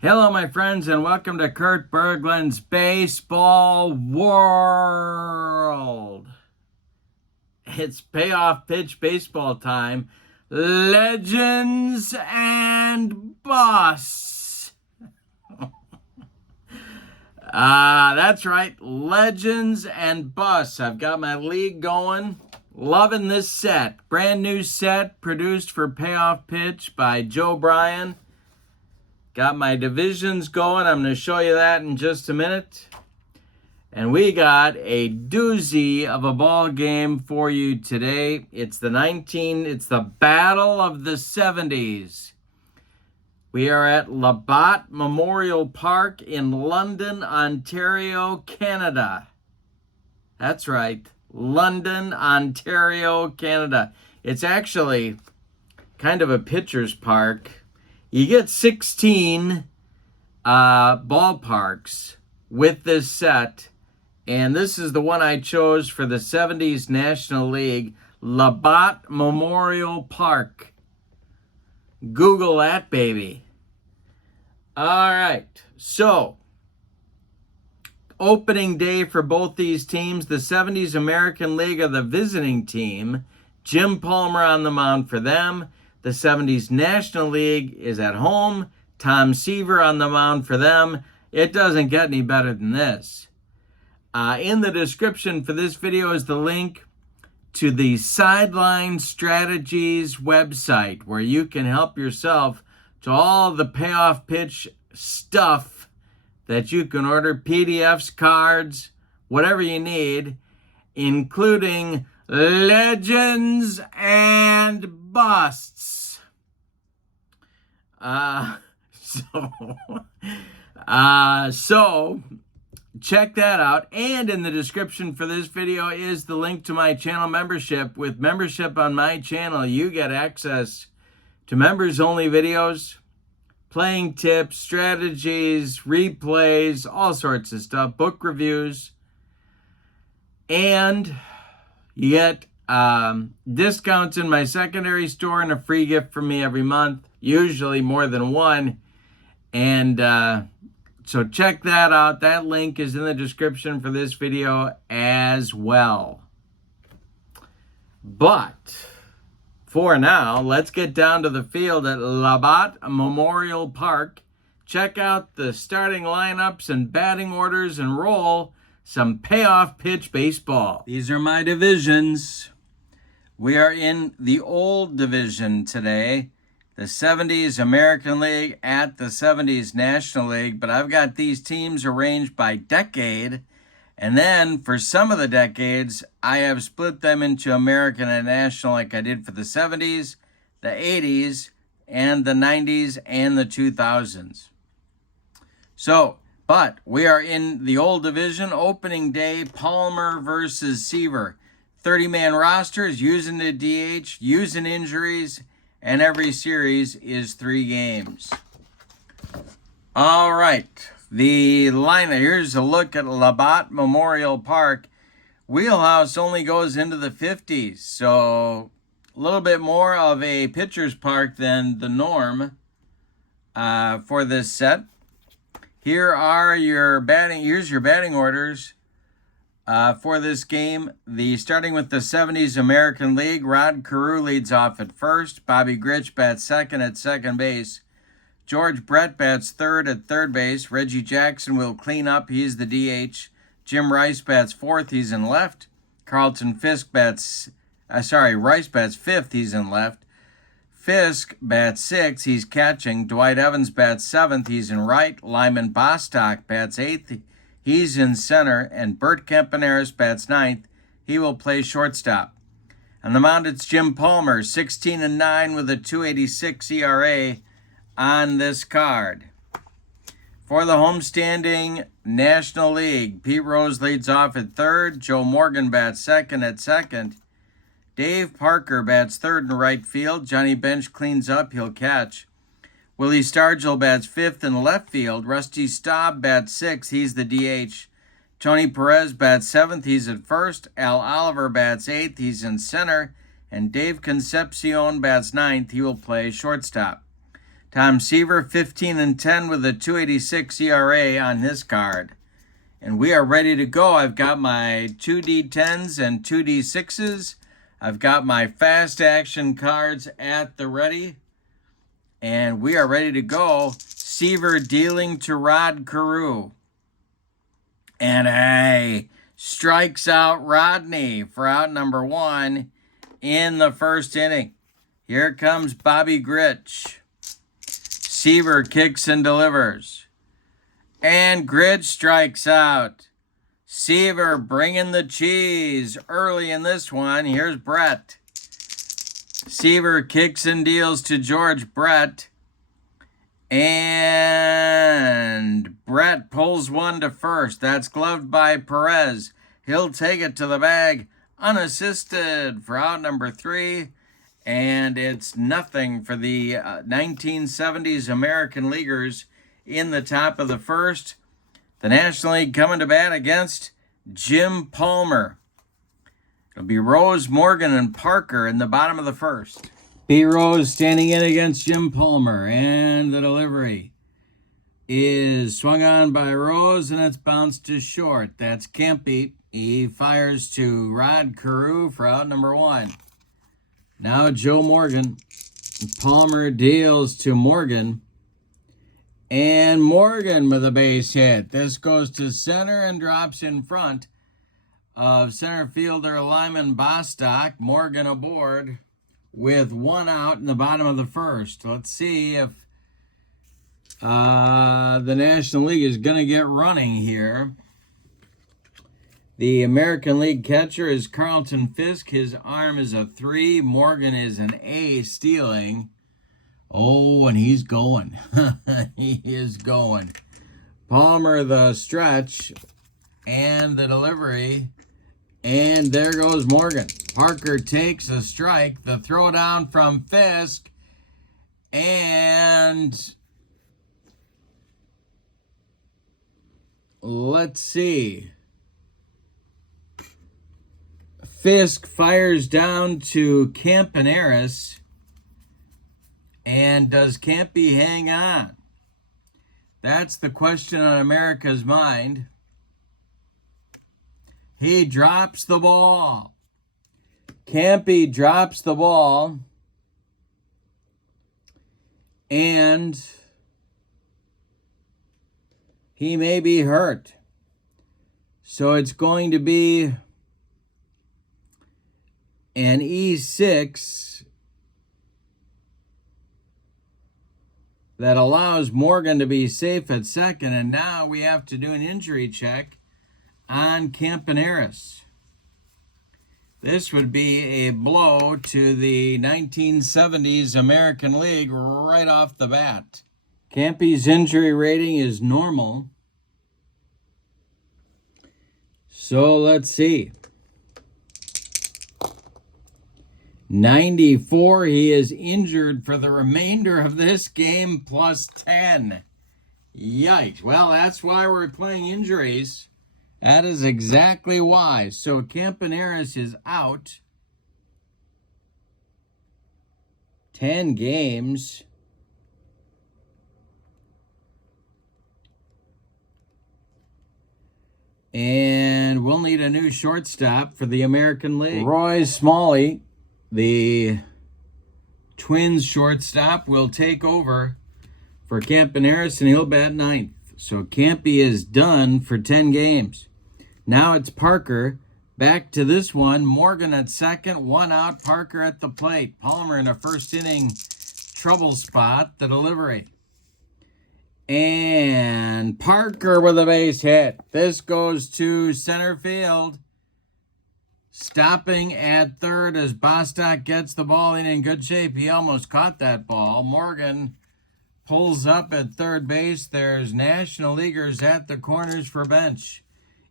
Hello, my friends, and welcome to Kurt Berglund's Baseball World. It's payoff pitch baseball time. Legends and busts. That's right, legends and busts. I've got my league going. Loving this set. Brand new set produced for payoff pitch by Joe Bryan. Got my divisions going. I'm going to show you that in just a minute. And we got a doozy of a ball game for you today. It's the Battle of the 70s. We are at Labatt Memorial Park in London, Ontario, Canada. That's right, London, Ontario, Canada. It's actually kind of a pitcher's park. You get 16 ballparks with this set, and this is the one I chose for the 70s National League, Labatt Memorial Park. Google that, baby. All right, so opening day for both these teams. The 70s American League are the visiting team. Jim Palmer on the mound for them. The 70s National League is at home. Tom Seaver on the mound for them. It doesn't get any better than this. In the description for this video is the link to the Sideline Strategies website, where you can help yourself to all the payoff pitch stuff that you can order, PDFs, cards, whatever you need, including legends and busts. So check that out. And in the description for this video is the link to my channel membership. With membership on my channel, you get access to members-only videos, playing tips, strategies, replays, all sorts of stuff, book reviews, and you get discounts in my secondary store and a free gift from me every month, usually more than one. And so check that out. That link is in the description for this video as well. But for now, let's get down to the field at Labatt Memorial Park. Check out the starting lineups and batting orders and roll some payoff pitch baseball. These are my divisions. We are in the old division today, the 70s American League at the 70s National League, but I've got these teams arranged by decade, and then for some of the decades, I have split them into American and National like I did for the 70s, the 80s, and the 90s, and the 2000s. But we are in the old division, opening day, Palmer versus Seaver. 30-man rosters, using the DH, using injuries, and every series is 3 games. All right, the lineup. Here's a look at Labatt Memorial Park. Wheelhouse only goes into the 50s, so a little bit more of a pitcher's park than the norm for this set. Here are your here's your batting orders for this game. Starting with the 70s American League, Rod Carew leads off at first. Bobby Grich bats second at second base. George Brett bats third at third base. Reggie Jackson will clean up. He's the DH. Jim Rice bats fourth. He's in left. Rice bats fifth. He's in left. Fisk bats sixth. He's catching. Dwight Evans bats seventh. He's in right. Lyman Bostock bats eighth. He's in center. And Bert Campaneris bats ninth. He will play shortstop. On the mound, it's Jim Palmer, 16-9 with a 2.86 ERA on this card. For the homestanding National League, Pete Rose leads off at third. Joe Morgan bats second at second. Dave Parker bats third in right field. Johnny Bench cleans up. He'll catch. Willie Stargell bats fifth in left field. Rusty Staub bats sixth. He's the DH. Tony Perez bats seventh. He's at first. Al Oliver bats eighth. He's in center. And Dave Concepcion bats ninth. He will play shortstop. Tom Seaver, 15-10 with a 2.86 ERA on his card. And we are ready to go. I've got my 2D10s and 2D6s. I've got my fast action cards at the ready. And we are ready to go. Seaver dealing to Rod Carew. And hey, strikes out Rodney for out number 1 in the first inning. Here comes Bobby Grich. Seaver kicks and delivers. And Grich strikes out. Seaver bringing the cheese early in this one. Here's Brett. Seaver kicks and deals to George Brett. And Brett pulls one to first. That's gloved by Perez. He'll take it to the bag unassisted for out number 3. And it's nothing for the 1970s American Leaguers in the top of the first. The National League coming to bat against Jim Palmer. It'll be Rose, Morgan, and Parker in the bottom of the first. B. Rose standing in against Jim Palmer, and the delivery is swung on by Rose, and it's bounced to short. That's Campy. He fires to Rod Carew for out number 1. Now Joe Morgan. Palmer deals to Morgan, and Morgan with a base hit. This goes to center and drops in front of center fielder Lyman Bostock. Morgan aboard with 1 out in the bottom of the first. Let's see if the National League is going to get running here. The American League catcher is Carlton Fisk. His arm is a 3. Morgan is an A stealing. Oh, and he's going. He is going. Palmer the stretch and the delivery. And there goes Morgan. Parker takes a strike. The throw down from Fisk. And let's see. Fisk fires down to Campaneris. And does Campy hang on? That's the question on America's mind. He drops the ball. Campy drops the ball. And he may be hurt. So it's going to be an E6 that allows Morgan to be safe at second. And now we have to do an injury check on Campaneris. This would be a blow to the 1970s American League right off the bat. Campy's injury rating is normal. So let's see. 94, he is injured for the remainder of this game, plus 10. Yikes. Well, that's why we're playing injuries. That is exactly why. So Campaneris is out 10 games. And we'll need a new shortstop for the American League. Roy Smalley, the Twins shortstop, will take over for Campaneris, and he'll bat 9th. So Campy is done for 10 games. Now it's Parker. Back to this one. Morgan at second, 1 out. Parker at the plate. Palmer in a first inning trouble spot. The delivery. And Parker with a base hit. This goes to center field. Stopping at third as Bostock gets the ball in good shape. He almost caught that ball. Morgan pulls up at third base. There's National Leaguers at the corners for bench.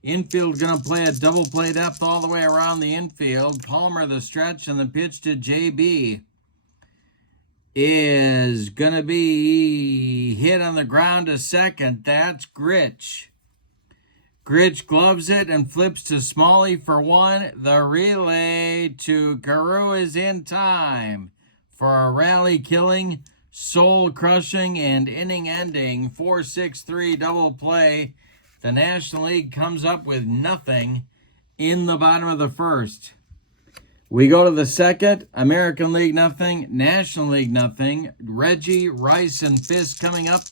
Infield going to play a double play depth all the way around the infield. Palmer the stretch, and the pitch to JB is going to be hit on the ground to second. That's Grich. Grich gloves it and flips to Smalley for 1. The relay to Carew is in time for a rally-killing soul-crushing and inning-ending 4-6-3 double play. The National League comes up with nothing in the bottom of the first. We go to the second. American League nothing, National League nothing. Reggie, Rice, and Fisk coming up.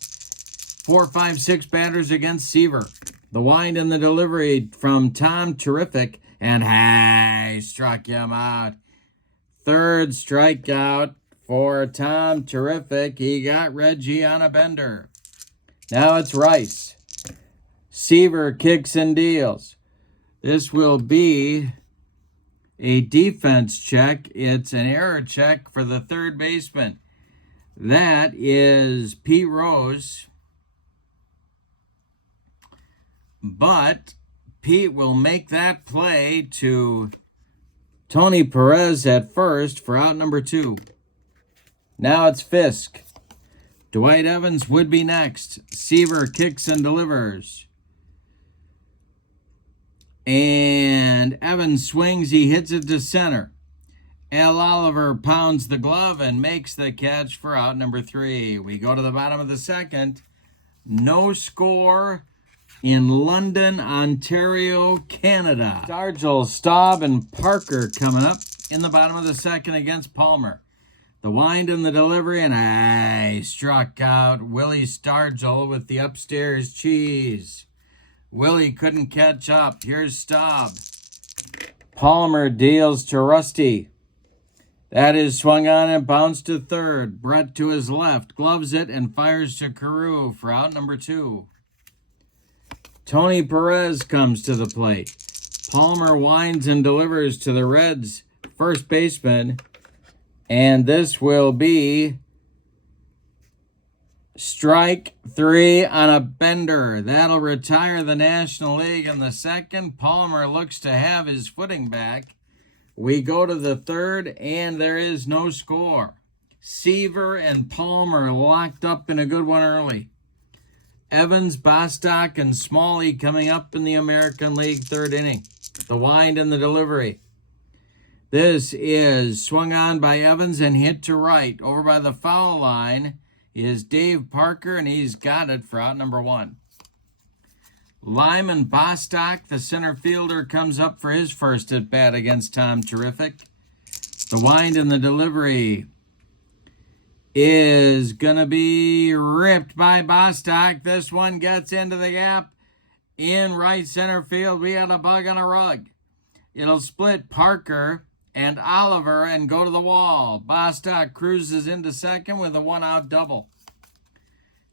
4, 5, 6 batters against Seaver. The wind and the delivery from Tom Terrific, and hey, struck him out. Third strikeout for Tom Terrific. He got Reggie on a bender. Now it's Rice. Seaver kicks and deals. This will be a defense check. It's an error check for the third baseman. That is Pete Rose. But Pete will make that play to Tony Perez at first for out number 2. Now it's Fisk. Dwight Evans would be next. Seaver kicks and delivers. And Evans swings. He hits it to center. Al Oliver pounds the glove and makes the catch for out number 3. We go to the bottom of the second. No score in London, Ontario, Canada. Stargell, Staub, and Parker coming up in the bottom of the second against Palmer. The wind and the delivery, and I struck out Willie Stargell with the upstairs cheese. Willie couldn't catch up. Here's Staub. Palmer deals to Rusty. That is swung on and bounced to third. Brett to his left, gloves it, and fires to Carew for out number 2. Tony Perez comes to the plate. Palmer winds and delivers to the Reds' first baseman. And this will be strike 3 on a bender. That'll retire the National League in the second. Palmer looks to have his footing back. We go to the third, and there is no score. Seaver and Palmer locked up in a good one early. Evans, Bostock, and Smalley coming up in the American League third inning. The wind and the delivery. This is swung on by Evans and hit to right. Over by the foul line is Dave Parker, and he's got it for out number 1. Lyman Bostock, the center fielder, comes up for his first at-bat against Tom Terrific. The wind and the delivery is going to be ripped by Bostock. This one gets into the gap in right center field. We had a bug on a rug. It'll split Parker and Oliver and go to the wall. Bostock cruises into second with a 1-out double.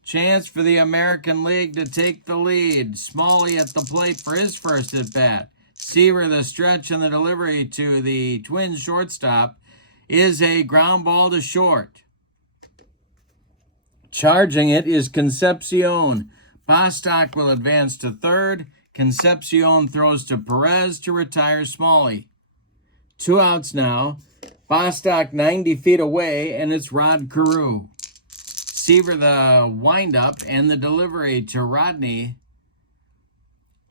Chance for the American League to take the lead. Smalley at the plate for his first at-bat. Seaver, the stretch and the delivery to the Twins shortstop is a ground ball to short. Charging it is Concepcion. Bostock will advance to third. Concepcion throws to Perez to retire Smalley. 2 outs now. Bostock 90 feet away, and it's Rod Carew. Seaver the windup and the delivery to Rodney.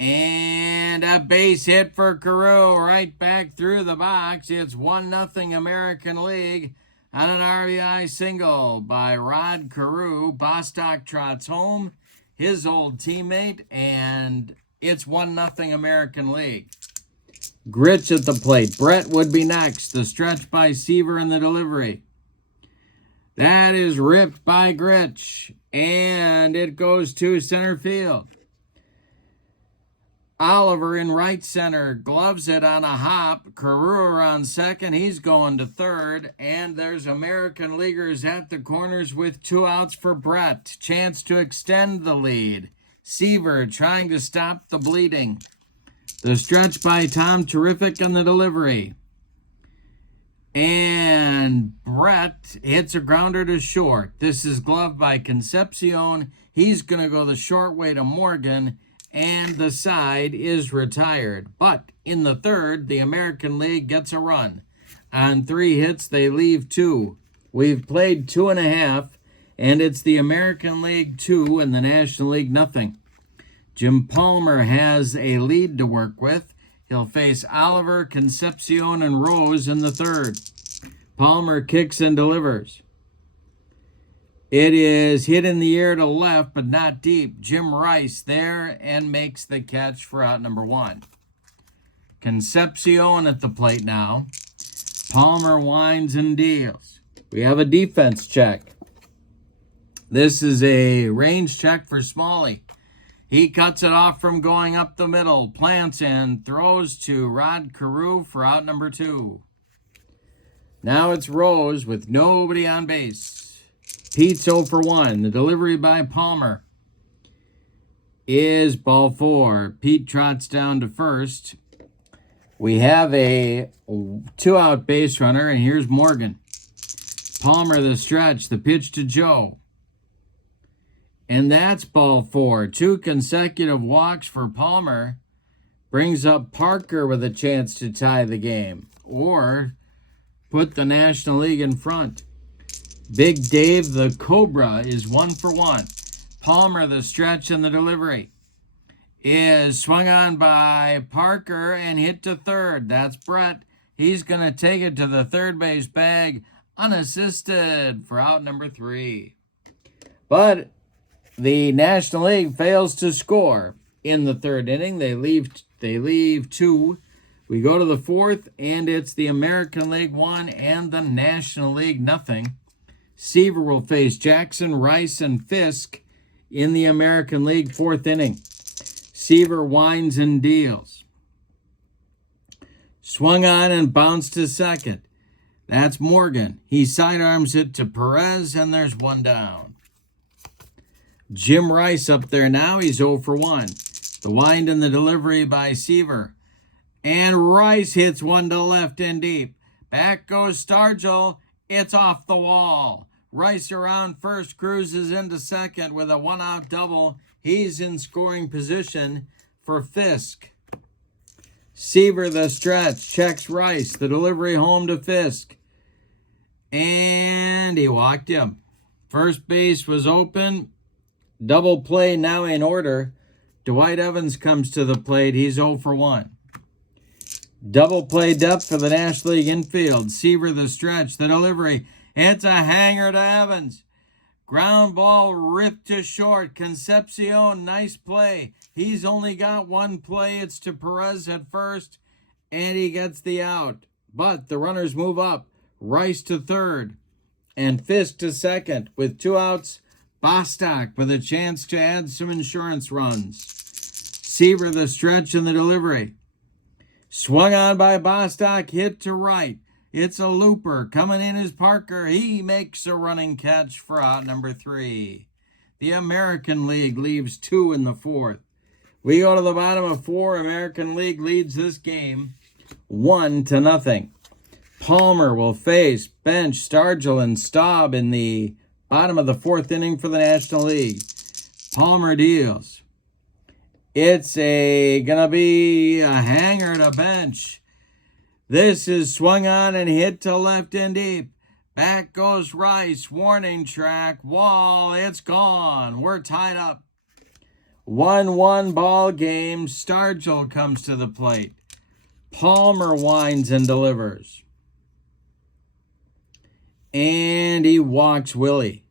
And a base hit for Carew right back through the box. It's 1-0 American League on an RBI single by Rod Carew. Bostock trots home, his old teammate, and it's 1-0 American League. Gritch at the plate. Brett would be next. The stretch by Seaver and the delivery. That is ripped by Gritch, and it goes to center field. Oliver in right center gloves it on a hop. Carew around second. He's going to third. And there's American Leaguers at the corners with 2 outs for Brett. Chance to extend the lead. Seaver trying to stop the bleeding. The stretch by Tom Terrific on the delivery. And Brett hits a grounder to short. This is gloved by Concepcion. He's going to go the short way to Morgan. And the side is retired. But in the third, the American League gets a run. On 3 hits, they leave 2. We've played 2.5, and it's the American League 2 and the National League nothing. Jim Palmer has a lead to work with. He'll face Oliver, Concepcion, and Rose in the third. Palmer kicks and delivers. It is hit in the air to left, but not deep. Jim Rice there and makes the catch for out number 1. Concepcion at the plate now. Palmer winds and deals. We have a defense check. This is a range check for Smalley. He cuts it off from going up the middle, plants and throws to Rod Carew for out number 2. Now it's Rose with nobody on base. Pete's 0 for 1. The delivery by Palmer is ball 4. Pete trots down to first. We have a 2-out base runner, and here's Morgan. Palmer the stretch, the pitch to Joe. And that's ball 4. 2 consecutive walks for Palmer brings up Parker with a chance to tie the game or put the National League in front. Big Dave the Cobra is 1 for 1. Palmer the stretch and the delivery is swung on by Parker and hit to third. That's Brett. He's going to take it to the third base bag unassisted for out number 3. But the National League fails to score in the third inning. They leave 2. We go to the 4th, and it's the American League 1 and the National League 0. Seaver will face Jackson, Rice, and Fisk in the American League 4th inning. Seaver winds and deals. Swung on and bounced to second. That's Morgan. He sidearms it to Perez, and there's 1 down. Jim Rice up there now. He's 0 for 1. The wind and the delivery by Seaver. And Rice hits 1 to left and deep. Back goes Stargell. It's off the wall. Rice around first, cruises into second with a 1-out double. He's in scoring position for Fisk. Seaver the stretch, checks Rice. The delivery home to Fisk. And he walked him. First base was open. Double play now in order. Dwight Evans comes to the plate. He's 0 for 1. Double play depth for the National League infield. Seaver the stretch, the delivery. It's a hanger to Evans. Ground ball ripped to short. Concepcion, nice play. He's only got 1 play. It's to Perez at first, and he gets the out. But the runners move up. Rice to third, and Fisk to second. With 2 outs, Bostock with a chance to add some insurance runs. Seaver the stretch and the delivery. Swung on by Bostock, hit to right. It's a looper. Coming in is Parker. He makes a running catch for out number 3. The American League leaves 2 in the 4th. We go to the bottom of 4. American League leads this game 1-0. Palmer will face bench Stargell and Staub in the bottom of the 4th inning for the National League. Palmer deals. It's gonna be a hanger to bench. This is swung on and hit to left and deep. Back goes Rice. Warning track. Wall. It's gone. We're tied up. 1-1 ball game. Stargell comes to the plate. Palmer winds and delivers. And he walks Willie.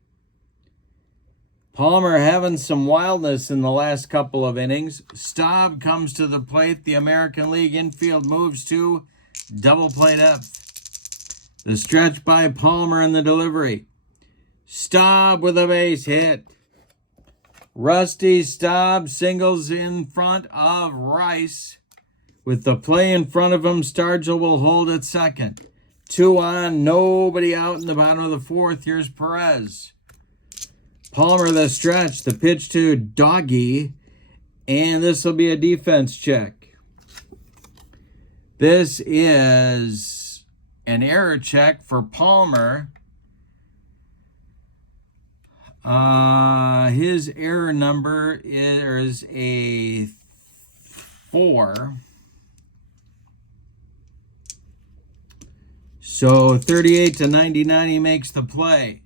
Palmer having some wildness in the last couple of innings. Staub comes to the plate. The American League infield moves to double play depth. The stretch by Palmer and the delivery. Staub with a base hit. Rusty Staub singles in front of Rice. With the play in front of him, Stargell will hold at second. 2 on, nobody out in the bottom of the 4th. Here's Perez. Palmer the stretch, the pitch to Doggy, and this will be a defense check. This is an error check for Palmer. His error number is a 4. So 38-99, he makes the play.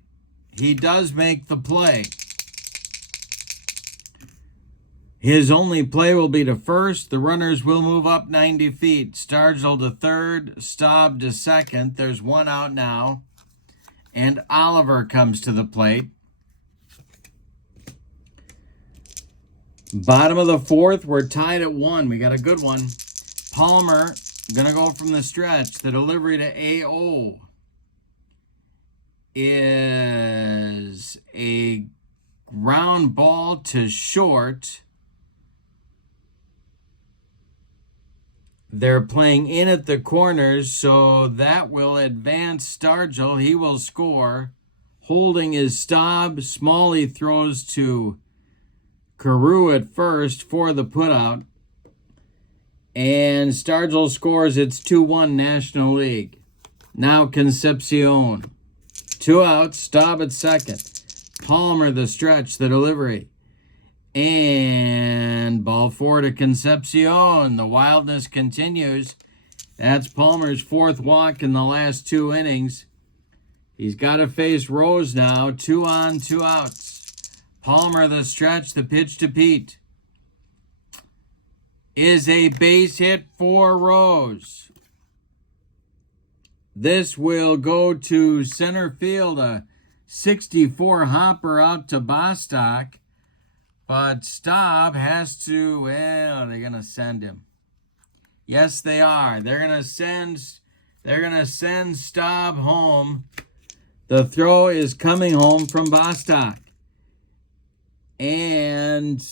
He does make the play. His only play will be to first. The runners will move up 90 feet. Stargell to third, Staub to second. There's 1 out now. And Oliver comes to the plate. Bottom of the fourth, we're tied at 1. We got a good one. Palmer going to go from the stretch. The delivery to AO is a ground ball to short. They're playing in at the corners, so that will advance Stargell. He will score. Holding is Staub. Smalley throws to Carew at first for the putout. And Stargell scores. It's 2-1 National League. Now Concepcion. 2 outs. Staub at second. Palmer the stretch, the delivery. And ball 4 to Concepcion. The wildness continues. That's Palmer's 4th walk in the last 2 innings. He's got to face Rose now. 2 on, 2 outs. Palmer the stretch, the pitch to Pete. Is a base hit for Rose. This will go to center field. A 64 hopper out to Bostock. But Staub has to, well, they're going to send him. Yes, they are. They're going to send Staub home. The throw is coming home from Bostock. And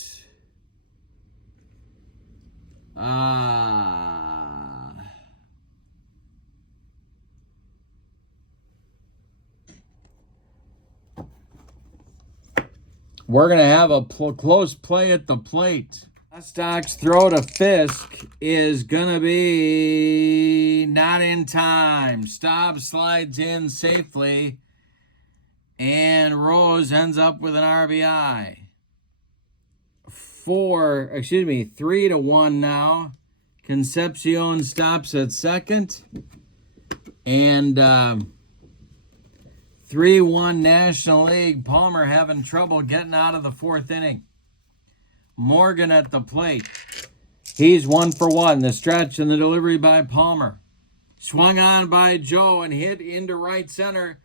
we're going to have a close play at the plate. Bostock's throw to Fisk is going to be not in time. Staub slides in safely, and Rose ends up with an RBI. 3-1 now. Concepcion stops at second. And 3-1 National League. Palmer having trouble getting out of the 4th inning. Morgan at the plate. He's 1 for 1. The stretch and the delivery by Palmer. Swung on by Joe and hit into right center.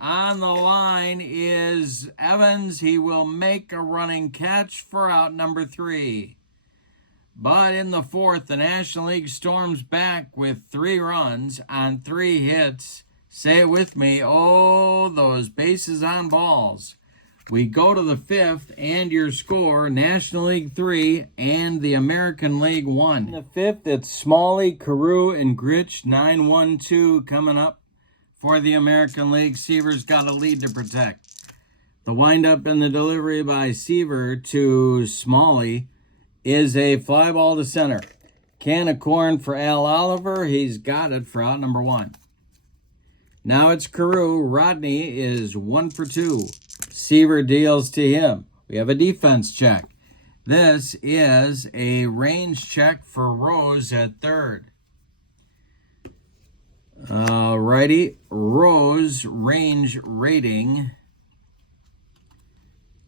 On the line is Evans. He will make a running catch for out number 3. But in the 4th, the National League storms back with 3 runs on 3 hits. Say it with me. Oh, those bases on balls. We go to the 5th, and your score, National League 3 and the American League 1. In the 5th, it's Smalley, Carew, and Gritch. 9-1-2 coming up for the American League. Seaver's got a lead to protect. The windup and the delivery by Seaver to Smalley is a fly ball to center. Can of corn for Al Oliver. He's got it for out number 1. Now it's Carew. Rodney is 1 for 2. Seaver deals to him. We have a defense check. This is a range check for Rose at third. Alrighty, Rose range rating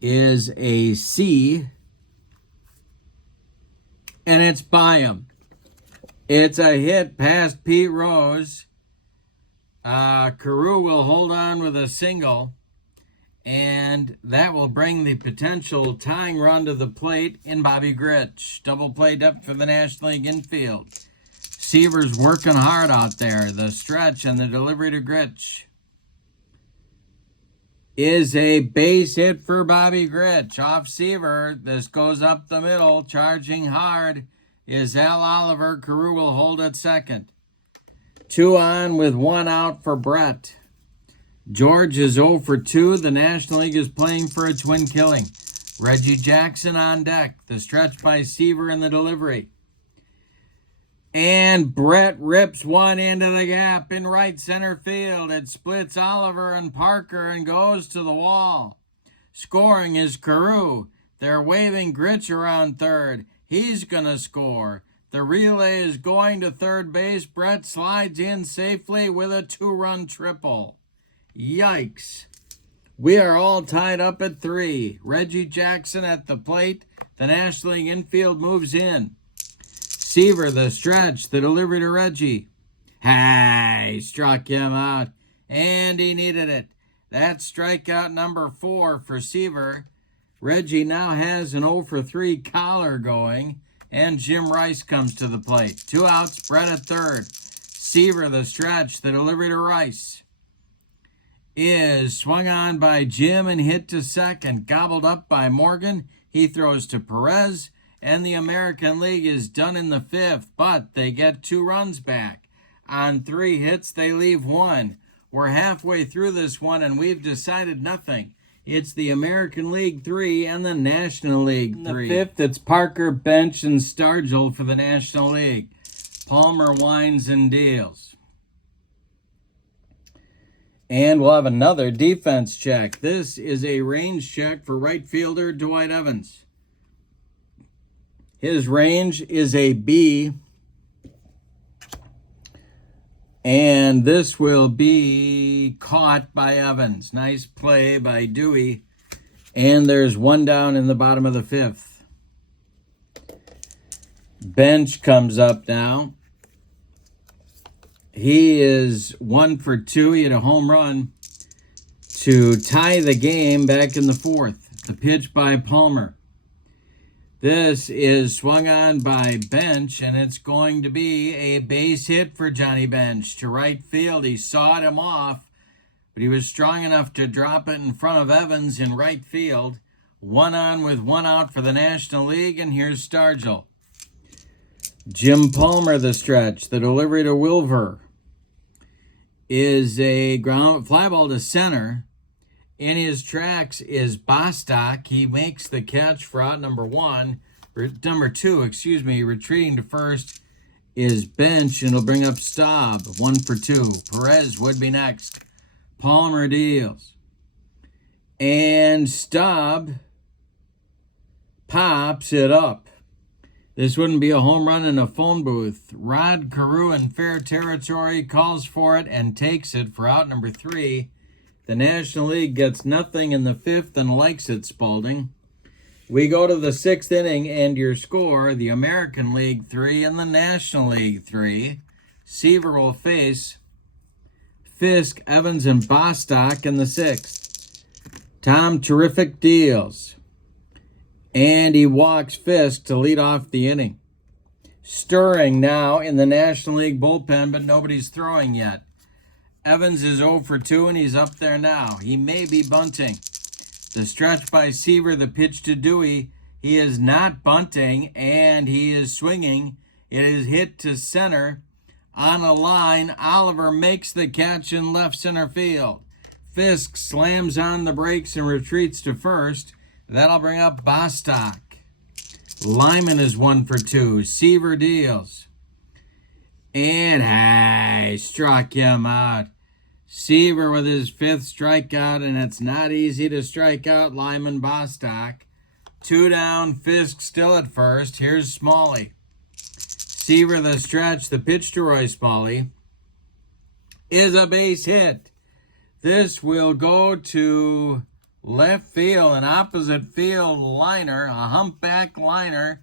is a C, and it's by him. It's a hit past Pete Rose. Carew will hold on with a single, and that will bring the potential tying run to the plate in Bobby Gritch. Double play depth for the National League infield. Seaver's working hard out there. The stretch and the delivery to Gritch is a base hit for Bobby Gritch. Off Seaver. This goes up the middle. Charging hard is Al Oliver. Carew will hold at second. 2 on with 1 out for Brett. George is 0 for 2. The National League is playing for a twin killing. Reggie Jackson on deck. The stretch by Seaver and the delivery. And Brett rips one into the gap in right center field. It splits Oliver and Parker and goes to the wall. Scoring is Carew. They're waving Gritch around third. He's going to score. The relay is going to third base. Brett slides in safely with a 2-run triple. Yikes. We are all tied up at 3. Reggie Jackson at the plate. The National League infield moves in. Seaver, the stretch, the delivery to Reggie. Hey, struck him out, and he needed it. That's strikeout number 4 for Seaver. Reggie now has an 0 for 3 collar going, and Jim Rice comes to the plate. 2 outs, Brett at third. Seaver, the stretch, the delivery to Rice is swung on by Jim and hit to second. Gobbled up by Morgan. He throws to Perez, and the American League is done in the 5th, but they get 2 runs back. On 3 hits, they leave 1. We're halfway through this one, and we've decided nothing. It's the American League 3 and the National League 3. In the 5th, it's Parker, Bench, and Stargell for the National League. Palmer winds and deals. And we'll have another defense check. This is a range check for right fielder Dwight Evans. His range is a B. And this will be caught by Evans. Nice play by Dewey. And there's 1 down in the bottom of the 5th. Bench comes up now. He is 1 for 2. He had a home run to tie the game back in the 4th. The pitch by Palmer. This is swung on by Bench, and it's going to be a base hit for Johnny Bench to right field. He sawed him off, but he was strong enough to drop it in front of Evans in right field. 1 on with 1 out for the National League, and here's Stargell. Jim Palmer, the stretch, the delivery to Wilver is a ground fly ball to center. In his tracks is Bostock. He makes the catch for out number 2, retreating to first is Bench, and it'll bring up Staub. 1 for 2. Perez would be next. Palmer deals. And Staub pops it up. This wouldn't be a home run in a phone booth. Rod Carew in fair territory calls for it and takes it for out number 3. The National League gets nothing in the 5th and likes it, Spalding. We go to the 6th inning, and your score, the American League 3 and the National League 3. Seaver will face Fisk, Evans, and Bostock in the 6th. Tom Terrific deals. And he walks Fisk to lead off the inning. Stirring now in the National League bullpen, but nobody's throwing yet. Evans is 0 for 2, and he's up there now. He may be bunting. The stretch by Seaver, the pitch to Dewey. He is not bunting, and he is swinging. It is hit to center. On a line, Oliver makes the catch in left center field. Fisk slams on the brakes and retreats to first. That'll bring up Bostock. Lyman is 1 for 2. Seaver deals. And struck him out. Seaver with his 5th strikeout, and it's not easy to strike out Lyman Bostock. 2 down, Fisk still at first. Here's Smalley. Seaver the stretch, the pitch to Roy Smalley is a base hit. This will go to left field, an opposite field liner, a humpback liner.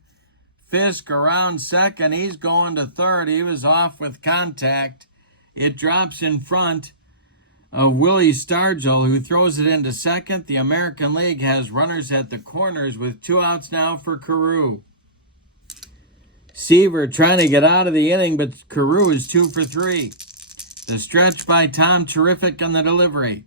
Fisk around second. He's going to third. He was off with contact. It drops in front of Willie Stargell, who throws it into second. The American League has runners at the corners with 2 outs now for Carew. Seaver trying to get out of the inning, but Carew is 2 for 3. The stretch by Tom Terrific on the delivery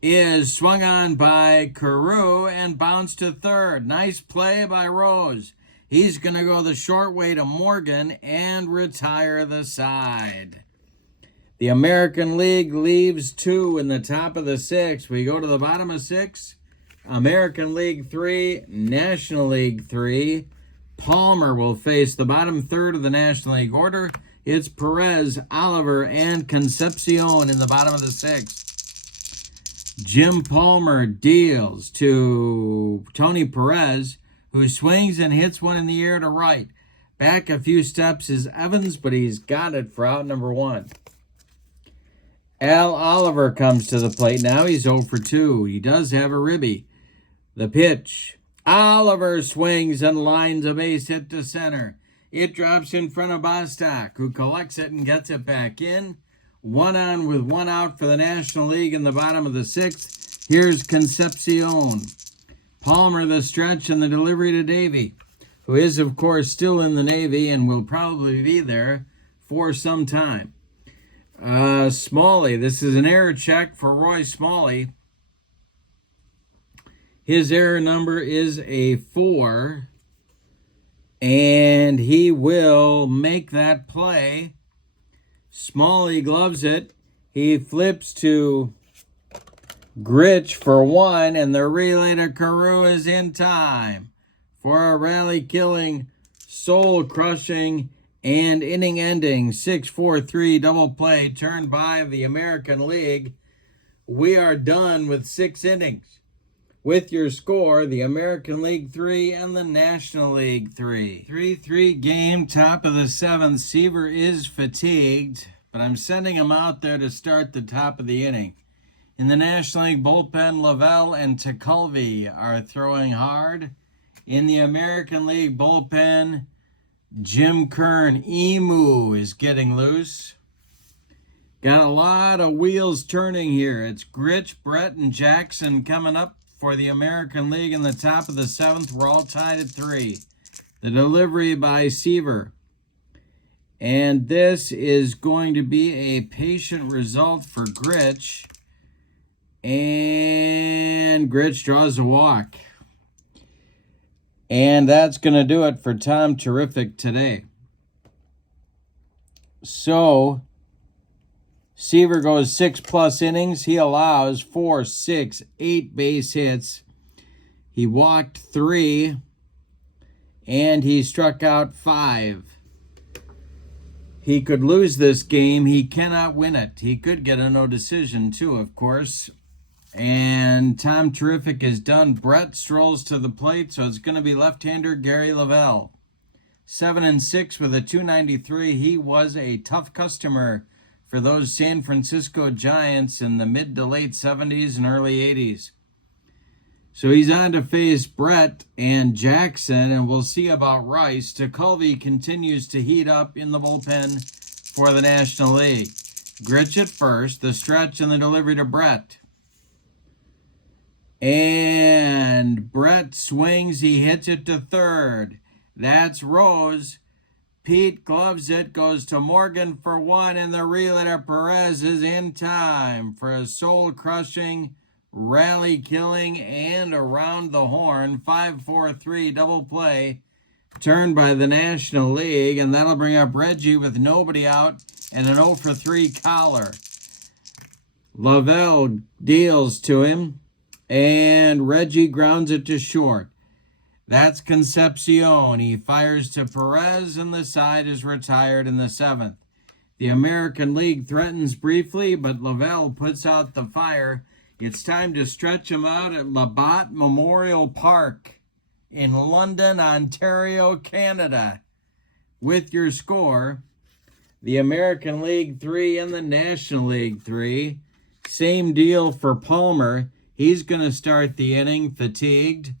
is swung on by Carew and bounced to third. Nice play by Rose. He's going to go the short way to Morgan and retire the side. The American League leaves 2 in the top of the 6th. We go to the bottom of 6. American League 3, National League 3. Palmer will face the bottom third of the National League order. It's Perez, Oliver, and Concepcion in the bottom of the 6th. Jim Palmer deals to Tony Perez, who swings and hits one in the air to right. Back a few steps is Evans, but he's got it for out number 1. Al Oliver comes to the plate. Now he's 0 for 2. He does have a ribby. The pitch. Oliver swings and lines a base hit to center. It drops in front of Bostock, who collects it and gets it back in. 1 on with 1 out for the National League in the bottom of the 6th. Here's Concepcion. Palmer the stretch and the delivery to Davey, who is, of course, still in the Navy and will probably be there for some time. Smalley, this is an error check for Roy Smalley. His error number is a 4, and he will make that play. Smalley gloves it. He flips to Gritch for 1, and the relay to Carew is in time for a rally-killing, soul-crushing, and inning-ending 6-4-3 double play turned by the American League. We are done with 6 innings. With your score, the American League 3 and the National League 3. 3-3 game, top of the 7th. Seaver is fatigued, but I'm sending him out there to start the top of the inning. In the National League bullpen, Lavelle and Tekulve are throwing hard. In the American League bullpen, Jim Kern, Emu, is getting loose. Got a lot of wheels turning here. It's Gritch, Brett, and Jackson coming up for the American League in the top of the 7th. We're all tied at 3. The delivery by Seaver. And this is going to be a patient result for Gritch. And Gritch draws a walk. And that's going to do it for Tom Terrific today. So, Seaver goes 6+ innings. He allows 4, 6, 8 base hits. He walked 3, and he struck out 5. He could lose this game. He cannot win it. He could get a no decision too, of course. And Tom Terrific is done. Brett strolls to the plate, so it's going to be left-hander Gary Lavelle. 7-6 with a 293. He was a tough customer for those San Francisco Giants in the mid to late 70s and early 80s. So he's on to face Brett and Jackson, and we'll see about Rice. Tekulve continues to heat up in the bullpen for the National League. Gritch at first, the stretch and the delivery to Brett. And Brett swings, he hits it to third. That's Rose. Pete gloves it, goes to Morgan for 1, and the relay to Perez is in time for a soul-crushing, rally-killing, and around the horn 5-4-3 double play turned by the National League, and that'll bring up Reggie with nobody out and an 0-for-3 collar. Lavelle deals to him, and Reggie grounds it to short. That's Concepcion. He fires to Perez, and the side is retired in the 7th. The American League threatens briefly, but Lavelle puts out the fire. It's time to stretch him out at Labatt Memorial Park in London, Ontario, Canada. With your score, the American League 3 and the National League 3. Same deal for Palmer. He's going to start the inning fatigued.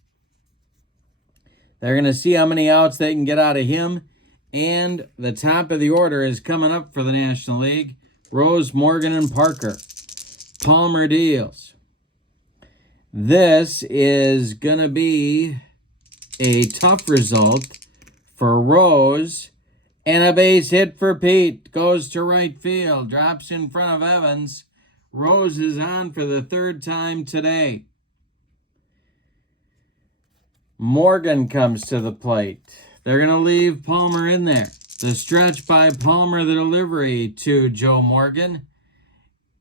They're going to see how many outs they can get out of him. And the top of the order is coming up for the National League. Rose, Morgan, and Parker. Palmer deals. This is going to be a tough result for Rose. And a base hit for Pete. Goes to right field. Drops in front of Evans. Rose is on for the 3rd time today. Morgan comes to the plate. They're going to leave Palmer in there. The stretch by Palmer, the delivery to Joe Morgan,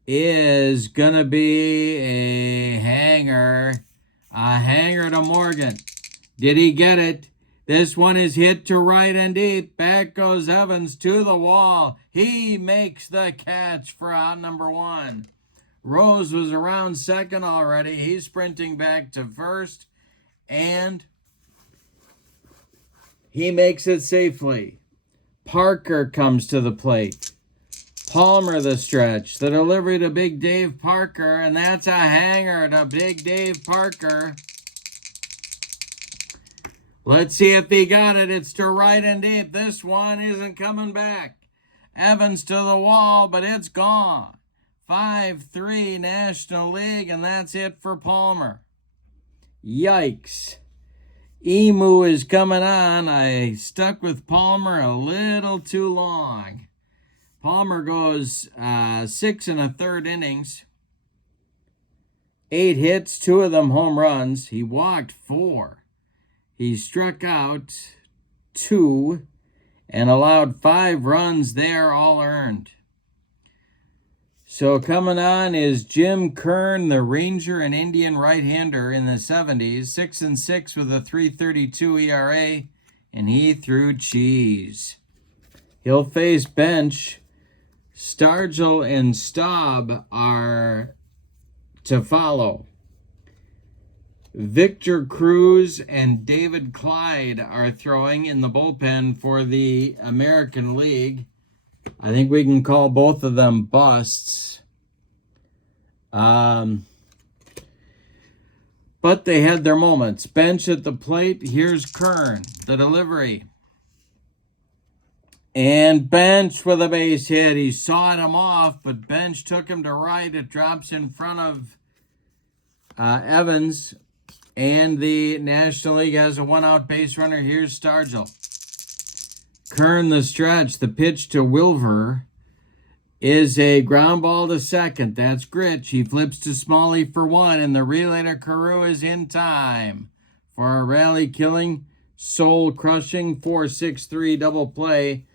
is going to be a hanger. A hanger to Morgan. Did he get it? This one is hit to right and deep. Back goes Evans to the wall. He makes the catch for out number 1. Rose was around second already. He's sprinting back to first, and he makes it safely. Parker comes to the plate. Palmer the stretch. The delivery to Big Dave Parker, and that's a hanger to Big Dave Parker. Let's see if he got it. It's to right and deep. This one isn't coming back. Evans to the wall, but it's gone. 5-3 National League, and that's it for Palmer. Yikes. Emu is coming on. I stuck with Palmer a little too long. Palmer goes 6 1/3 innings. 8 hits, 2 of them home runs. He walked 4. He struck out 2 and allowed 5 runs there, all earned. So coming on is Jim Kern, the Ranger and Indian right-hander in the 70s, 6-6 with a 3.32 ERA, and he threw cheese. He'll face bench. Stargell and Staub are to follow. Victor Cruz and David Clyde are throwing in the bullpen for the American League. I think we can call both of them busts. But they had their moments. Bench at the plate. Here's Kern, the delivery. And Bench with a base hit. He sawed him off, but Bench took him to right. It drops in front of Evans. And the National League has a 1-out base runner. Here's Stargell. Kern the stretch. The pitch to Wilver is a ground ball to second. That's Gritch. He flips to Smalley for 1, and the relay to Carew is in time for a rally-killing, soul-crushing 4-6-3 double play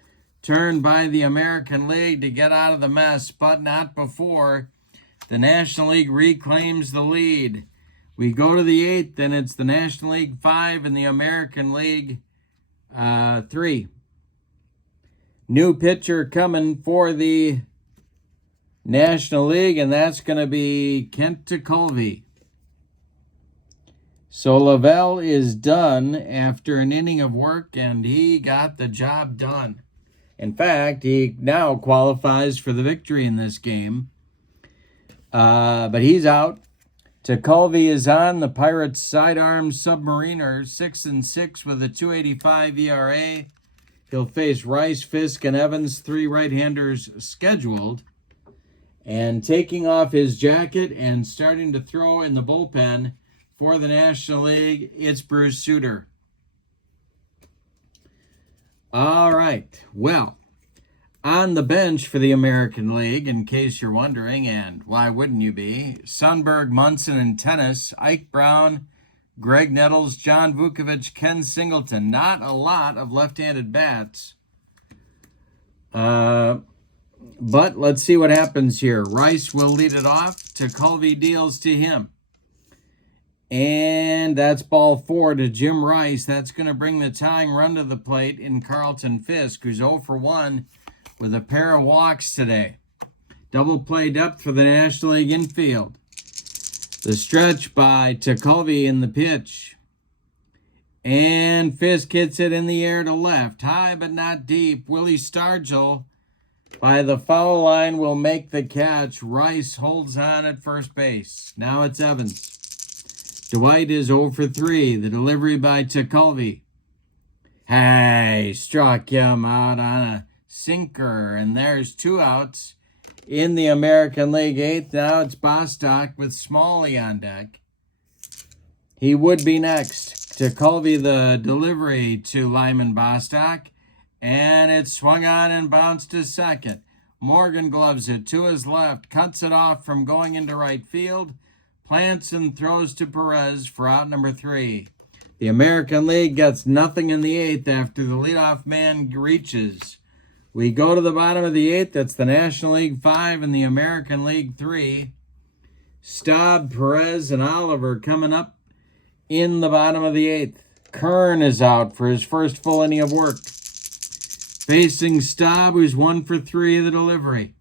turned by the American League to get out of the mess, but not before the National League reclaims the lead. We go to the 8th, and it's the National League 5 and the American League 3. New pitcher coming for the National League, and that's going to be Kent Tekulve. So Lavelle is done after an inning of work, and he got the job done. In fact, he now qualifies for the victory in this game. But he's out. Tekulve is on. The Pirates sidearm submariner, 6-6 with a 2.85 ERA. He'll face Rice, Fisk, and Evans, 3 right-handers scheduled. And taking off his jacket and starting to throw in the bullpen for the National League, it's Bruce Sutter. All right. Well, on the bench for the American League, in case you're wondering, and why wouldn't you be, Sundberg, Munson, and Tennis, Ike Brown, Greg Nettles, John Vukovich, Ken Singleton. Not a lot of left-handed bats. But let's see what happens here. Rice will lead it off. Tekulve deals to him. And that's ball 4 to Jim Rice. That's going to bring the tying run to the plate in Carlton Fisk, who's 0 for 1 with a pair of walks today. Double play depth for the National League infield. The stretch by Tekulve in the pitch. And Fisk hits it in the air to left. High but not deep. Willie Stargell by the foul line will make the catch. Rice holds on at first base. Now it's Evans. Dwight is 0 for 3. The delivery by Tekulve. Hey, struck him out on a sinker. And there's 2 outs in the American League 8th. Now it's Bostock with Smalley on deck. He would be next. Tekulve the delivery to Lyman Bostock. And it's swung on and bounced to second. Morgan gloves it to his left. Cuts it off from going into right field. Plants and throws to Perez for out number 3. The American League gets nothing in the 8th after the leadoff man reaches. We go to the bottom of the 8th. That's the National League 5 and the American League 3. Staub, Perez, and Oliver coming up in the bottom of the 8th. Kern is out for his first full inning of work. Facing Staub, who's 1 for 3 of the delivery.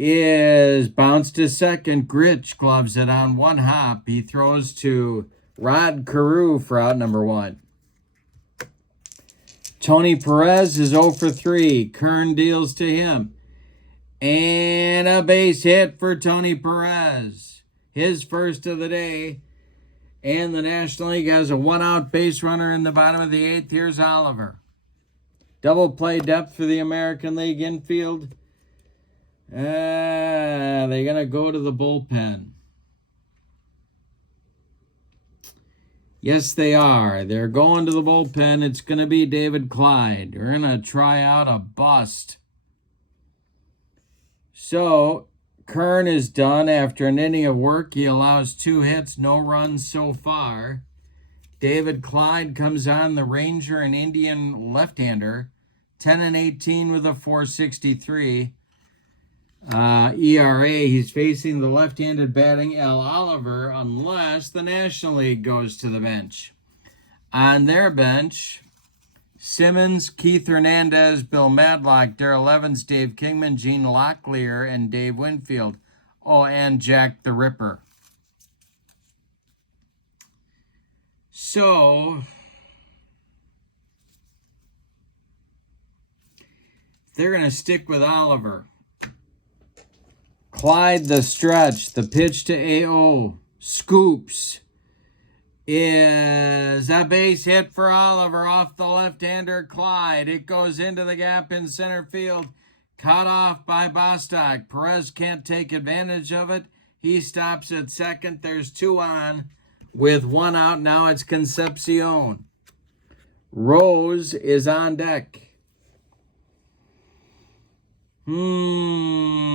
Is bounced to second. Gritch gloves it on 1 hop. He throws to Rod Carew for out number 1. Tony Perez is 0 for 3. Kern deals to him. And a base hit for Tony Perez. His first of the day. And the National League has a 1-out base runner in the bottom of the 8th. Here's Oliver. Double play depth for the American League infield. They're going to go to the bullpen. Yes, they are. They're going to the bullpen. It's going to be David Clyde. We're going to try out a bust. So, Kern is done after an inning of work. He allows 2 hits, no runs so far. David Clyde comes on, the Ranger and Indian left-hander. 10-18 with a 4.63 ERA. He's facing the left-handed batting Al Oliver unless the National League goes to the bench. On their bench, Simmons, Keith Hernandez, Bill Madlock, Darrell Evans, Dave Kingman, Gene Locklear, and Dave Winfield. Oh, and Jack the Ripper. So, they're going to stick with Oliver. Clyde the stretch, the pitch to A.O. Scoops is a base hit for Oliver off the left-hander Clyde. It goes into the gap in center field. Cut off by Bostock. Perez can't take advantage of it. He stops at second. There's 2 on. With 1 out, now it's Concepcion. Rose is on deck. And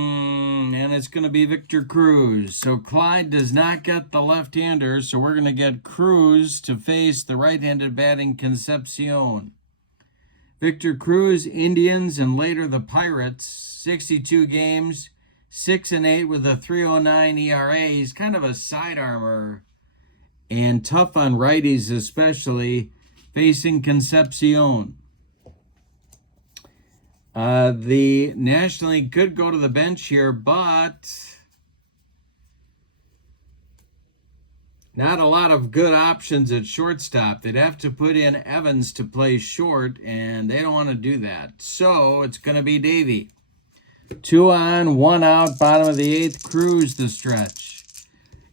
it's going to be Victor Cruz. So Clyde does not get the left-hander, so we're going to get Cruz to face the right-handed batting Concepcion. Victor Cruz, Indians, and later the Pirates, 62 games, 6-8 with a 3.09 ERA. He's kind of a sidearmer and tough on righties, especially facing Concepcion. The National League could go to the bench here, but not a lot of good options at shortstop. They'd have to put in Evans to play short, and they don't want to do that. So it's going to be Davey. 2 on, 1 out, bottom of the 8th. Cruz the stretch.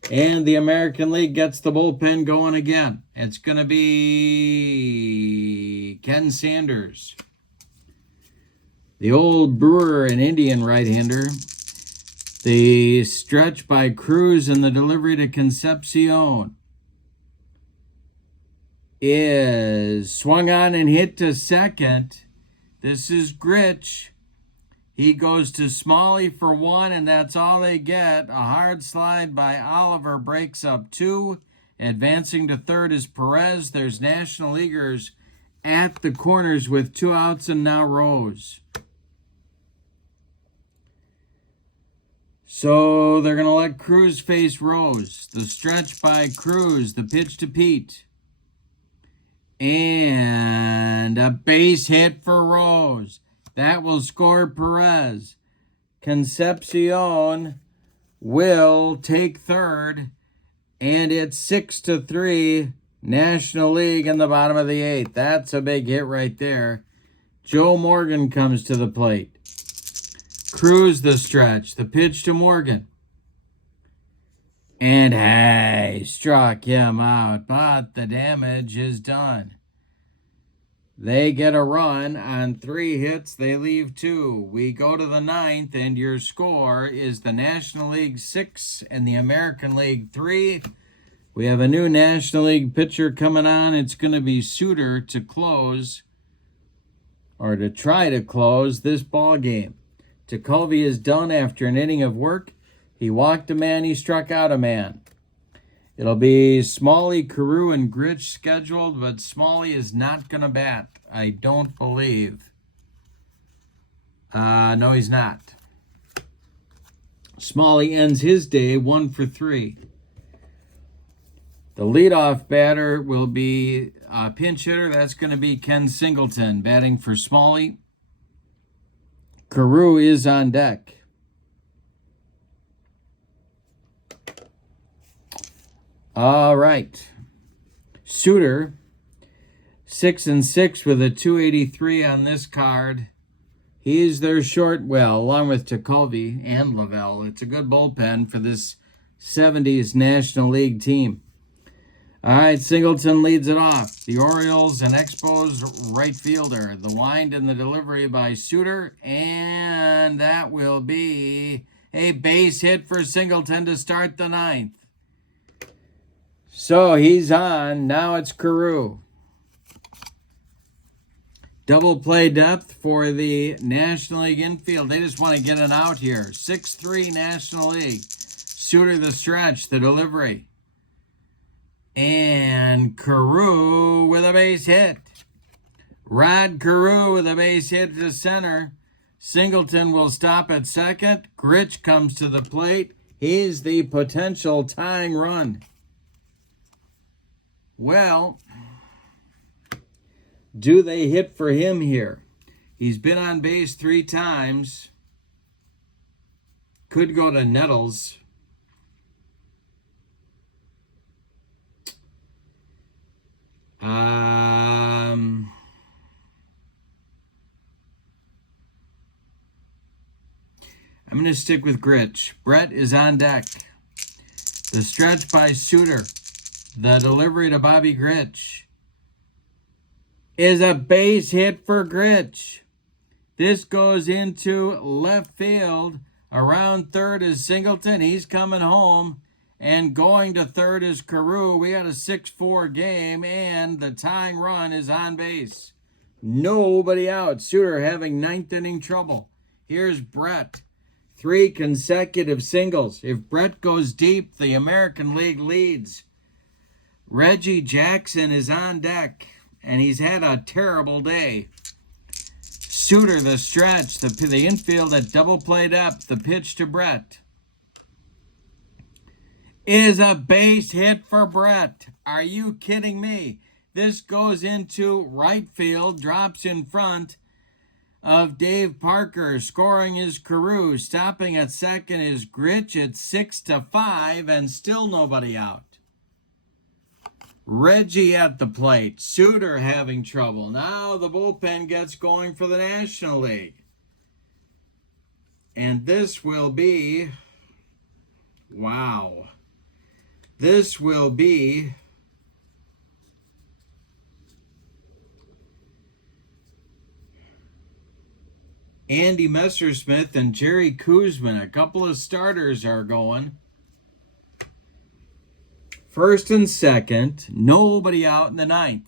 And the American League gets the bullpen going again. It's going to be Ken Sanders. The old Brewer and Indian right-hander. The stretch by Cruz and the delivery to Concepcion is swung on and hit to second. This is Gritch. He goes to Smalley for 1, and that's all they get. A hard slide by Oliver breaks up 2. Advancing to third is Perez. There's National Leaguers at the corners with 2 outs and now Rose. So they're going to let Cruz face Rose. The stretch by Cruz, the pitch to Pete. And a base hit for Rose. That will score Perez. Concepcion will take third. And it's 6-3, National League in the bottom of the 8th. That's a big hit right there. Joe Morgan comes to the plate. Cruz the stretch. The pitch to Morgan. And hey, struck him out, but the damage is done. They get a run on 3 hits. They leave 2. We go to the 9th, and your score is the National League 6 and the American League 3. We have a new National League pitcher coming on. It's going to be Suter to close, or to try to close, this ball game. Tekulve is done after an inning of work. He walked a man. He struck out a man. It'll be Smalley, Carew, and Gritch scheduled, but Smalley is not going to bat, I don't believe. No, he's not. Smalley ends his day 1 for 3. The leadoff batter will be a pinch hitter. That's going to be Ken Singleton batting for Smalley. Carew is on deck. All right. Suter, 6-6 with a 283 on this card. He's their short, well, along with Tekulve and Lavelle. It's a good bullpen for this 70s National League team. All right, Singleton leads it off. The Orioles and Expos right fielder. The wind and the delivery by Suter. And that will be a base hit for Singleton to start the 9th. So So he's on. Now it's Carew. Double play depth for the National League infield. They just want to get an out here. 6-3 National League. Suter the stretch, the delivery. And Carew with a base hit. Rod Carew with a base hit to center. Singleton will stop at second. Gritch comes to the plate. He's the potential tying run. Well, do they hit for him here? He's been on base 3 times. Could go to Nettles. I'm going to stick with Gritch. Brett is on deck. The stretch by Suter. The delivery to Bobby Gritch is a base hit for Gritch. This goes into left field. Around third is Singleton. He's coming home. And going to third is Carew. We had a 6-4 game, and the tying run is on base. Nobody out. Suter having 9th inning trouble. Here's Brett. 3 consecutive singles. If Brett goes deep, the American League leads. Reggie Jackson is on deck, and he's had a terrible day. Suter, the stretch, the infield at double play depth, the pitch to Brett is a base hit for Brett. Are you kidding me? This goes into right field, drops in front of Dave Parker. Scoring is Carew. Stopping at second is Gritch at 6-5, and still nobody out. Reggie at the plate. Suter having trouble. Now the bullpen gets going for the National League. And this will be, wow. This will be Andy Messersmith and Jerry Kuzman. A couple of starters are going. First and second, nobody out in the 9th.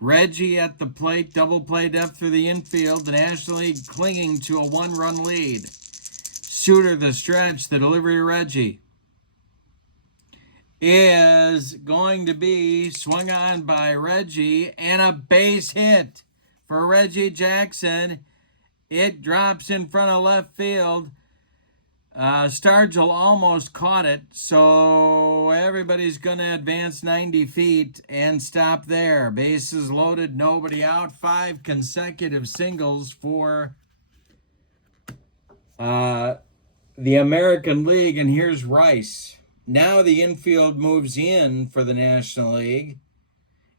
Reggie at the plate, double play depth through the infield. The National League clinging to a 1-run lead. Suter, the stretch, the delivery to Reggie is going to be swung on by Reggie, and a base hit for Reggie Jackson. It drops in front of left field. Stargell almost caught it, so everybody's going to advance 90 feet and stop there. Bases loaded, nobody out. 5 consecutive singles for the American League, and here's Rice. Now the infield moves in for the National League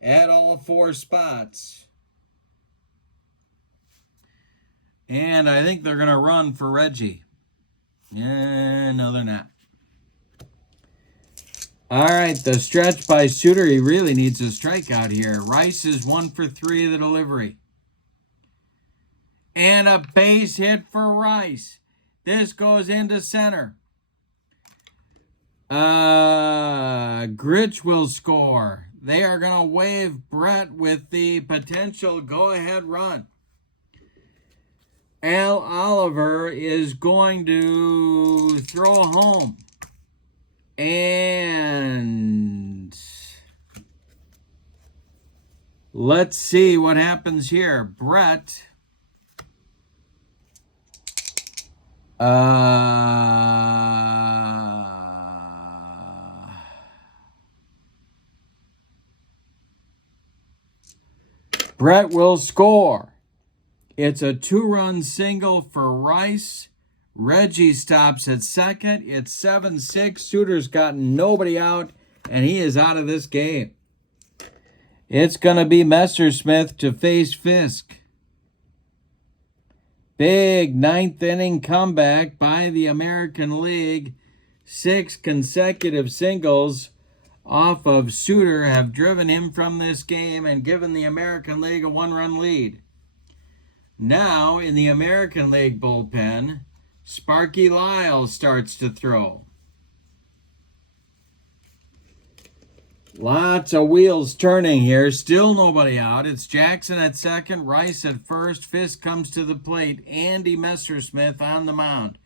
at all 4 spots. And I think they're going to run for Reggie. Yeah, no, they're not. All right, the stretch by Suter. He really needs a strikeout here. Rice is 1 for 3 of the delivery. And a base hit for Rice. This goes into center. Gritch will score. They are going to wave Brett with the potential go-ahead run. Al Oliver is going to throw home. And let's see what happens here. Brett Brett will score. It's a 2-run single for Rice. Reggie stops at second. It's 7-6. Suter's gotten nobody out, and he is out of this game. It's going to be Messersmith to face Fisk. Big 9th inning comeback by the American League. 6 consecutive singles off of Suter have driven him from this game and given the American League a 1-run lead. Now, in the American League bullpen, Sparky Lyle starts to throw. Lots of wheels turning here. Still nobody out. It's Jackson at second, Rice at first. Fisk comes to the plate. Andy Messersmith on the mound.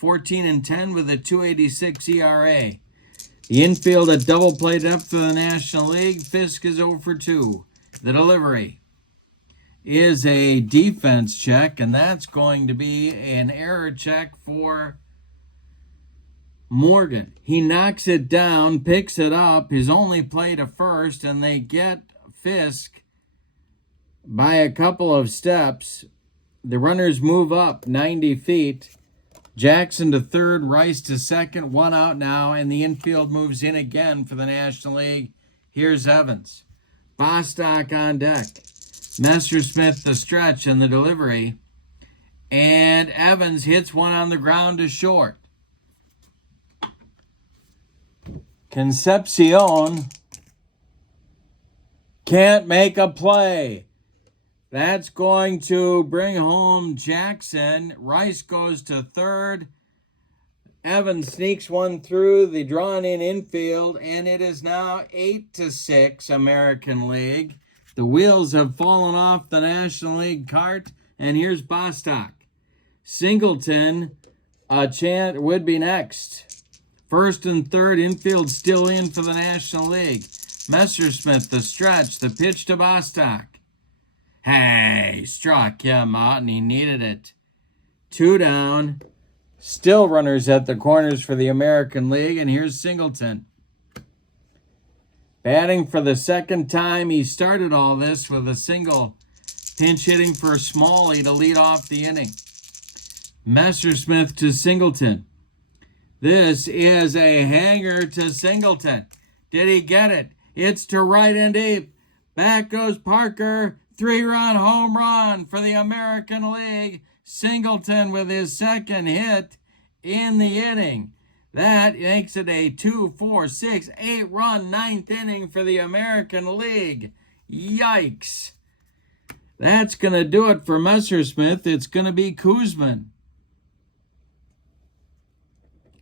14-10 with a 2.86 ERA. The infield at double play depth for the National League. Fisk is 0 for 2. The delivery is a defense check, and that's going to be an error check for Morgan. He knocks it down, picks it up, his only play to first, and they get Fisk by a couple of steps. The runners move up 90 feet. Jackson to third, Rice to second, 1 out now, and the infield moves in again for the National League. Here's Evans. Bostock on deck. Messersmith the stretch and the delivery. And Evans hits one on the ground to short. Concepcion can't make a play. That's going to bring home Jackson. Rice goes to third. Evans sneaks one through the drawn-in infield, and it is now 8-6 American League. The wheels have fallen off the National League cart, and here's Bostock. Singleton, a chant would be next. First and third, infield still in for the National League. Messersmith, the stretch, the pitch to Bostock. Hey, struck him out, and he needed it. 2 down. Still runners at the corners for the American League, and here's Singleton. Batting for the second time. He started all this with a single, pinch hitting for Smalley to lead off the inning. Messersmith to Singleton. This is a hanger to Singleton. Did he get it? It's to right and deep. Back goes Parker. 3-run home run for the American League. Singleton with his second hit in the inning. That makes it a 8-run ninth inning for the American League. Yikes. That's going to do it for Messersmith. It's going to be Kuzman.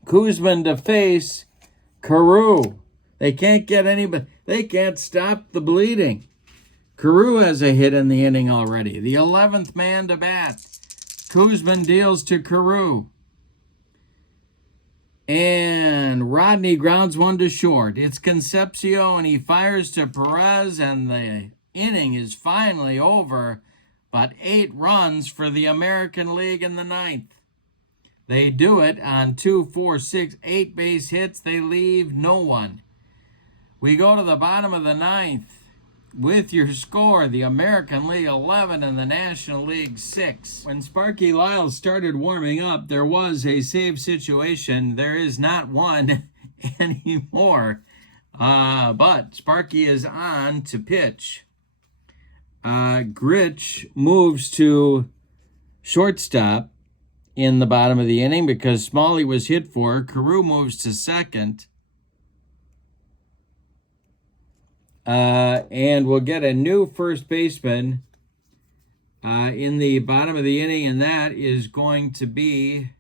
Kuzman to face Carew. They can't get anybody. They can't stop the bleeding. Carew has a hit in the inning already. The 11th man to bat. Kuzman deals to Carew. And Rodney grounds one to short. It's Concepcion. He fires to Perez, and the inning is finally over. But 8 runs for the American League in the 9th. They do it on 2, 4, 6, 8 base hits. They leave no one. We go to the bottom of the 9th. With your score, the American League 11 and the National League 6. When Sparky Lyle started warming up, there was a save situation. There is not one anymore. But Sparky is on to pitch. Gritch moves to shortstop in the bottom of the inning because Smalley was hit for. Carew moves to second. And we'll get a new first baseman in the bottom of the inning, and that is going to be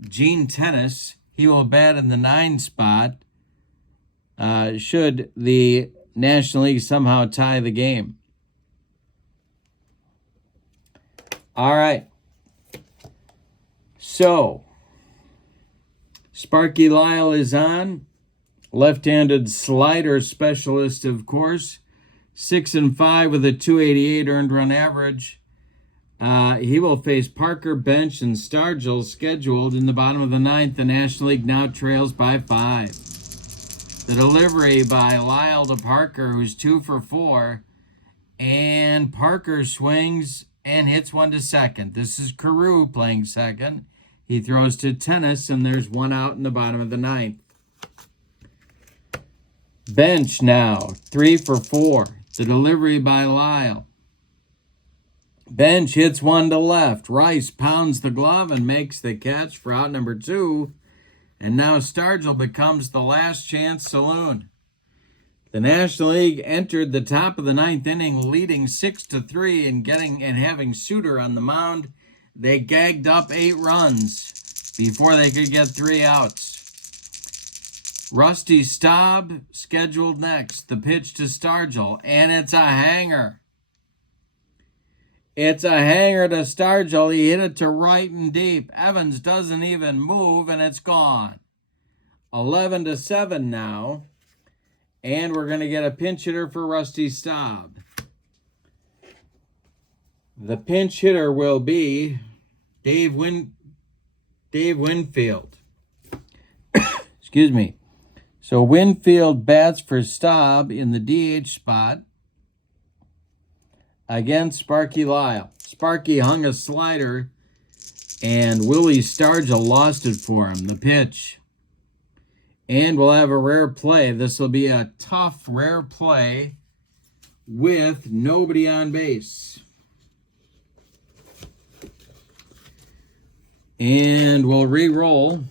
Gene Tennis. He will bat in the 9 spot should the National League somehow tie the game. All right. So, Sparky Lyle is on. Left-handed slider specialist, of course. 6-5 with a 288 earned run average. He will face Parker, Bench, and Stargell scheduled in the bottom of the 9th. The National League now trails by 5. The delivery by Lyle to Parker, who's 2 for 4. And Parker swings and hits one to second. This is Carew playing second. He throws to Tennis, and there's 1 out in the bottom of the 9th. Bench now, 3 for 4. The delivery by Lyle. Bench hits one to left. Rice pounds the glove and makes the catch for out number 2. And now Stargell becomes the last chance saloon. The National League entered the top of the 9th inning leading 6-3 and having Suter on the mound. They gagged up 8 runs before they could get 3 outs. Rusty Staub scheduled next. The pitch to Stargell, and it's a hanger. It's a hanger to Stargell. He hit it to right and deep. Evans doesn't even move, and it's gone. 11-7 now. And we're going to get a pinch hitter for Rusty Staub. The pinch hitter will be Dave Winfield. Excuse me. So Winfield bats for Staub in the DH spot against Sparky Lyle. Sparky hung a slider, and Willie Stargell lost it for him. The pitch. And we'll have a rare play. This will be a tough, rare play with nobody on base. And we'll re-roll.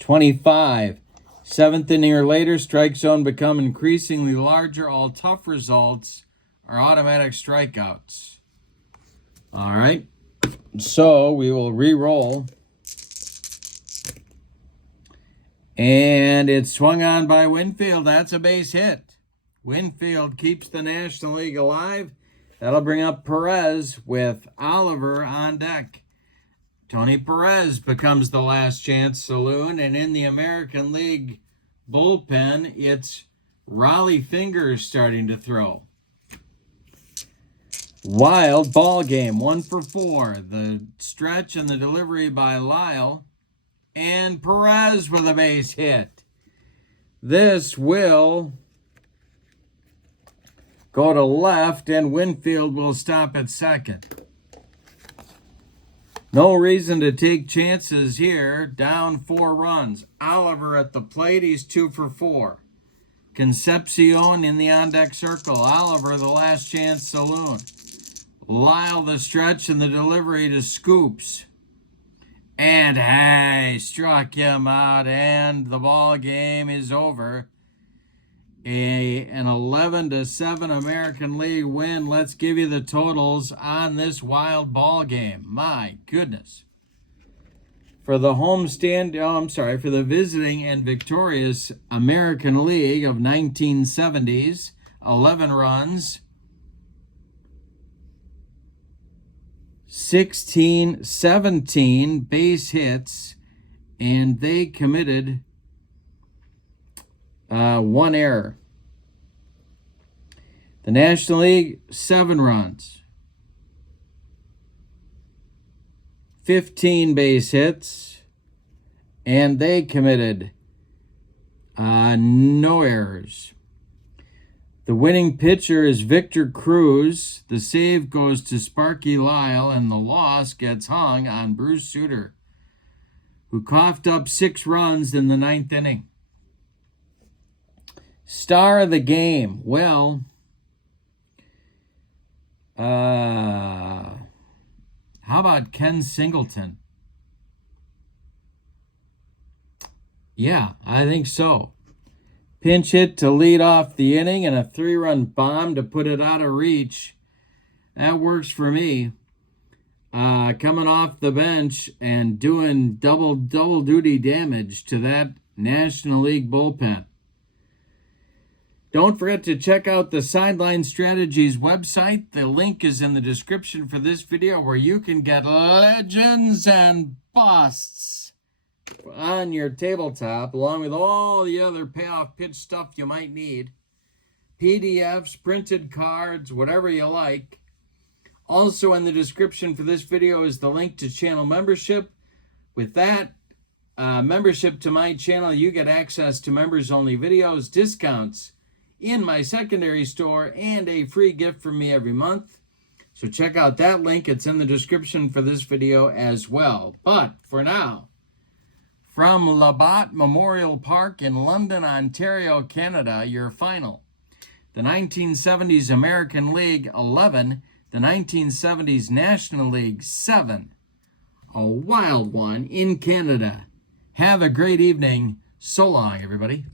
25. Seventh inning or later, strike zone become increasingly larger. All tough results are automatic strikeouts. All right. So we will re-roll. And it's swung on by Winfield. That's a base hit. Winfield keeps the National League alive. That'll bring up Perez with Oliver on deck. Tony Perez becomes the last chance saloon. And in the American League bullpen, it's Raleigh Fingers starting to throw. Wild ball game, 1 for 4. The stretch and the delivery by Lyle. And Perez with a base hit. This will go to left, and Winfield will stop at second. No reason to take chances here. Down 4 runs. Oliver at the plate. He's 2 for 4. Concepcion in the on-deck circle. Oliver, the last chance saloon. Lyle, the stretch and the delivery to Scoops. And hey, struck him out, and the ball game is over. An 11-7 American League win. Let's give you the totals on this wild ball game. My goodness. For the for the visiting and victorious American League of 1970s, 11 runs, 17 base hits, and they committed 1 error. The National League, 7 runs, 15 base hits, and they committed no errors. The winning pitcher is Victor Cruz. The save goes to Sparky Lyle, and the loss gets hung on Bruce Sutter, who coughed up 6 runs in the 9th inning. Star of the game. Well, how about Ken Singleton? Yeah, I think so. Pinch hit to lead off the inning and a 3-run bomb to put it out of reach. That works for me. Coming off the bench and doing double duty damage to that National League bullpen. Don't forget to check out the Sideline Strategies website. The link is in the description for this video, where you can get legends and busts on your tabletop, along with all the other payoff pitch stuff you might need. PDFs, printed cards, whatever you like. Also in the description for this video is the link to channel membership. With that membership to my channel, you get access to members-only videos, discounts in my secondary store, and a free gift from me every month. So check out that link. It's in the description for this video as well. But for now, from Labatt Memorial Park in London, Ontario, Canada, your final. The 1970s American League 11, the 1970s National League 7. A wild one in Canada. Have a great evening. So long, everybody.